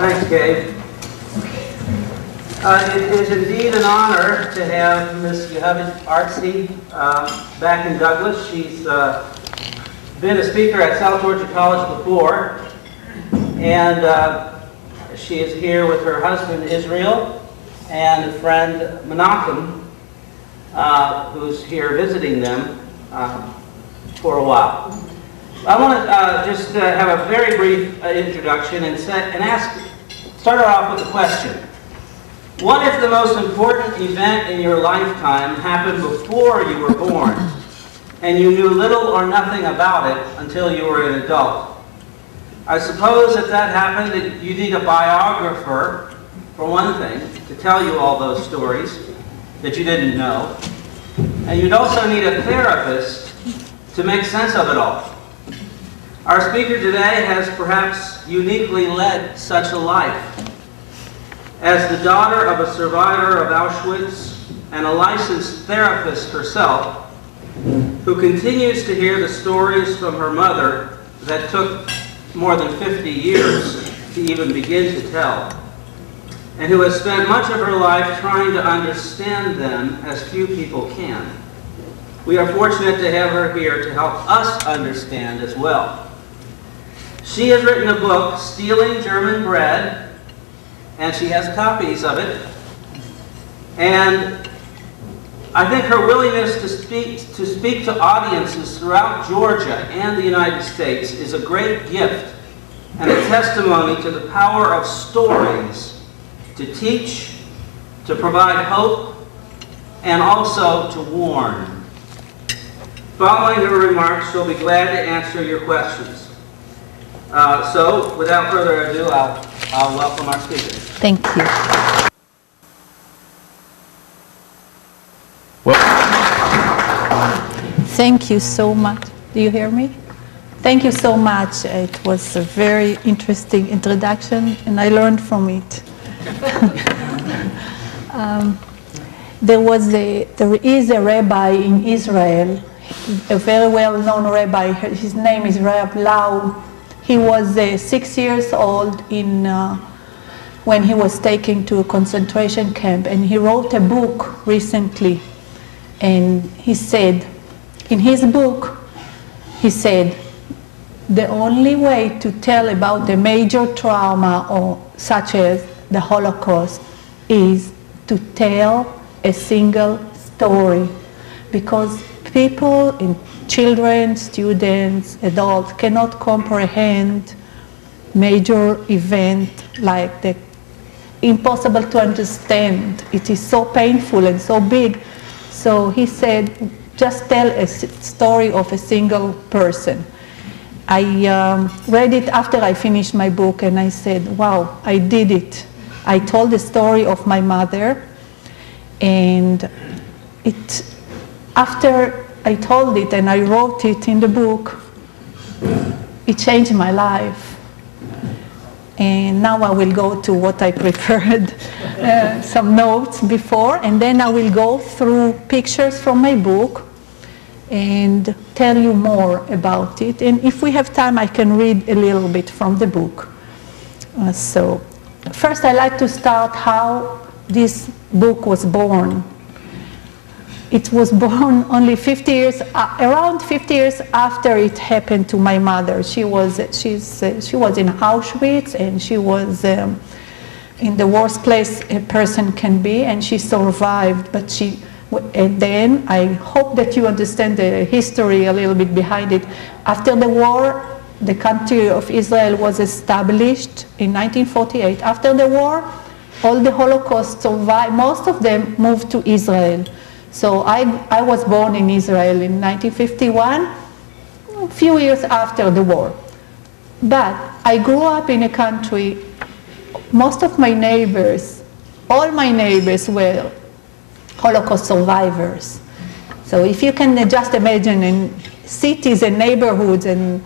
Thanks, Gabe. It is indeed an honor to have Ms. Yocheved Artzi back in Douglas. She's been a speaker at South Georgia College before, and she is here with her husband Israel and a friend Menachem, who's here visiting them for a while. I want to just have a very brief introduction and start her off with a question. What if the most important event in your lifetime happened before you were born, and you knew little or nothing about it until you were an adult? I suppose if that happened, that you need a biographer, for one thing, to tell you all those stories that you didn't know. And you'd also need a therapist to make sense of it all. Our speaker today has perhaps uniquely led such a life. As the daughter of a survivor of Auschwitz and a licensed therapist herself, who continues to hear the stories from her mother that took more than 50 years to even begin to tell, and who has spent much of her life trying to understand them as few people can. We are fortunate to have her here to help us understand as well. She has written a book, Stealing German Bread, and she has copies of it. And I think her willingness to speak to audiences throughout Georgia and the United States is a great gift and a testimony to the power of stories to teach, to provide hope, and also to warn. Following her remarks, she'll be glad to answer your questions. So, without further ado, I'll welcome our speaker. Thank you. Thank you so much. Do you hear me? Thank you so much. It was a very interesting introduction, and I learned from it. There is a rabbi in Israel, a very well-known rabbi. His name is Rabbi Lau. He was 6 years old when he was taken to a concentration camp, and he wrote a book recently. And he said, in his book, he said, the only way to tell about a major trauma or such as the Holocaust is to tell a single story, because people, children, students, adults cannot comprehend major event like the impossible to understand. It is so painful and so big. So he said, just tell a story of a single person. I read it after I finished my book, and I said, wow, I did it. I told the story of my mother, and after I told it and I wrote it in the book, it changed my life. And now I will go to what I prepared, some notes before, and then I will go through pictures from my book and tell you more about it. And if we have time, I can read a little bit from the book. So first, I'd like to start how this book was born. It was born only 50 years, around 50 years after it happened to my mother. She was in Auschwitz, and she was in the worst place a person can be, and she survived. And then I hope that you understand the history a little bit behind it. After the war, the country of Israel was established in 1948. After the war, all the Holocaust survived. Most of them moved to Israel. So I was born in Israel in 1951, a few years after the war. But I grew up in a country, most of my neighbors, all my neighbors were Holocaust survivors. So if you can just imagine in cities and neighborhoods and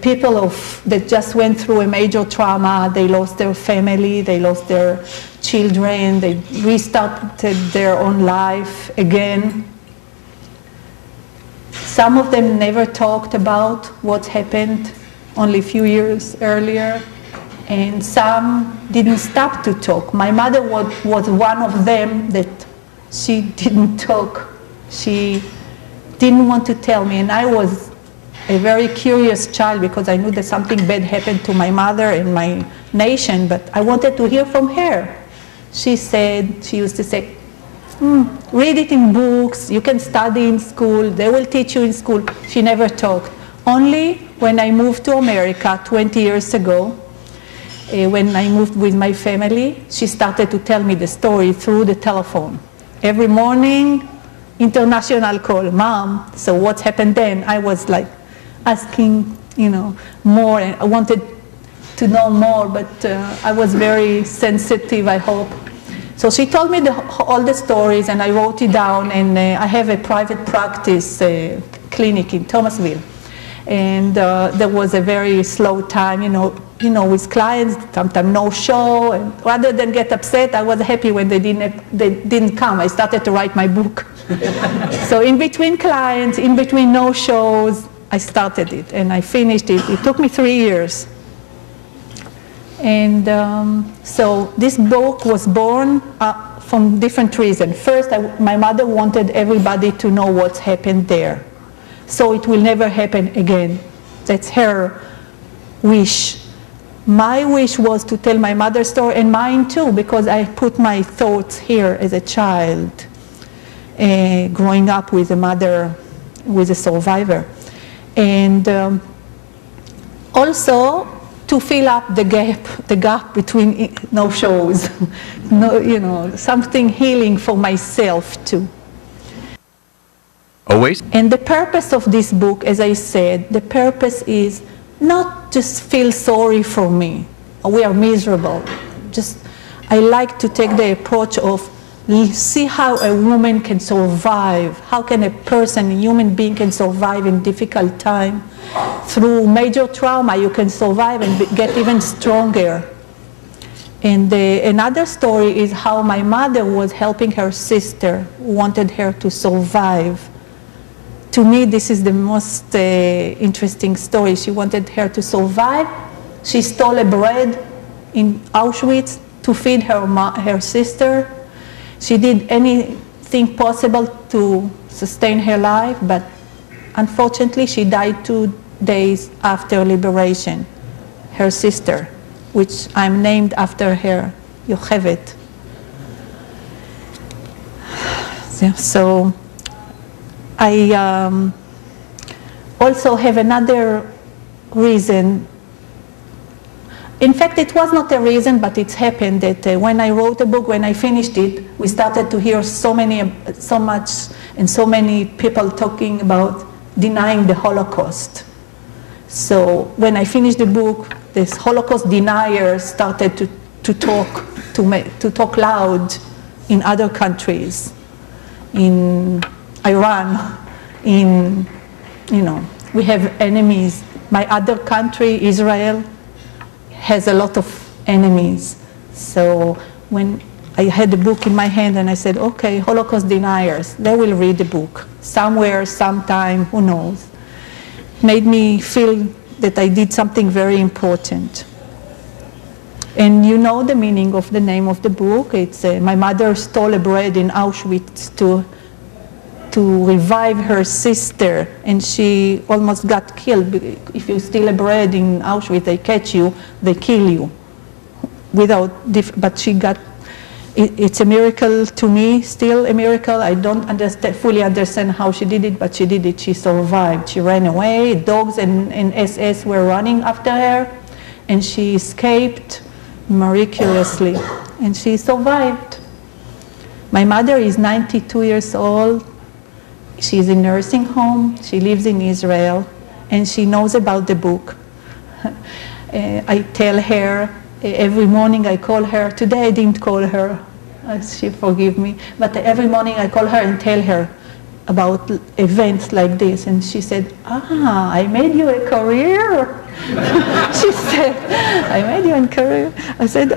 people that just went through a major trauma, they lost their family, they lost their children, they restarted their own life again. Some of them never talked about what happened only a few years earlier. and some didn't stop to talk. My mother was one of them that she didn't talk. She didn't want to tell me, and I was a very curious child because I knew that something bad happened to my mother and my nation, but I wanted to hear from her. She used to say, read it in books, you can study in school, they will teach you in school. She never talked. Only when I moved to America 20 years ago, when I moved with my family, she started to tell me the story through the telephone. Every morning, international call, Mom, so what happened then? I was like asking, more, and I wanted to know more, but I was very sensitive, I hope. So she told me all the stories, and I wrote it down, and I have a private practice clinic in Thomasville. And there was a very slow time, with clients, sometimes no show, and rather than get upset, I was happy when they didn't come. I started to write my book. So in between clients, in between no shows, I started it, and I finished it. It took me 3 years. And so this book was born from different reasons. First, my mother wanted everybody to know what's happened there, so it will never happen again. That's her wish. My wish was to tell my mother's story, and mine too, because I put my thoughts here as a child, growing up with a mother, with a survivor. And also to fill up the gap between no shows, something healing for myself too. Always. And the purpose of this book, as I said, the purpose is not just feel sorry for me. We are miserable. I like to take the approach of see how a woman can survive. How can a person, a human being, can survive in difficult time? Through major trauma, you can survive and get even stronger. And another story is how my mother was helping her sister, who wanted her to survive. To me, this is the most interesting story. She wanted her to survive. She stole a bread in Auschwitz to feed her sister. She did anything possible to sustain her life, but unfortunately, she died 2 days after liberation. Her sister, which I'm named after her, Yocheved. So I also have another reason. In fact, it was not a reason, but it's happened that when I wrote the book, when I finished it, we started to hear so many people talking about denying the Holocaust. So when I finished the book, this Holocaust deniers started to talk loud in other countries, in Iran, we have enemies. My other country, Israel, has a lot of enemies. So when I had the book in my hand and I said, okay, Holocaust deniers, they will read the book somewhere, sometime, who knows. Made me feel that I did something very important. And you know the meaning of the name of the book. It's my mother stole a bread in Auschwitz to revive her sister, and she almost got killed. If you steal a bread in Auschwitz, they catch you, they kill you. But she got, it's a miracle to me, still a miracle. I don't fully understand how she did it, but she did it. She survived. She ran away. Dogs and SS were running after her, and she escaped miraculously, and she survived. My mother is 92 years old. She's in a nursing home. She lives in Israel, and she knows about the book. I tell her, every morning I call her. Today I didn't call her. She forgive me. But every morning I call her and tell her about events like this. And she said, I made you a career. She said, I made you a career. I said,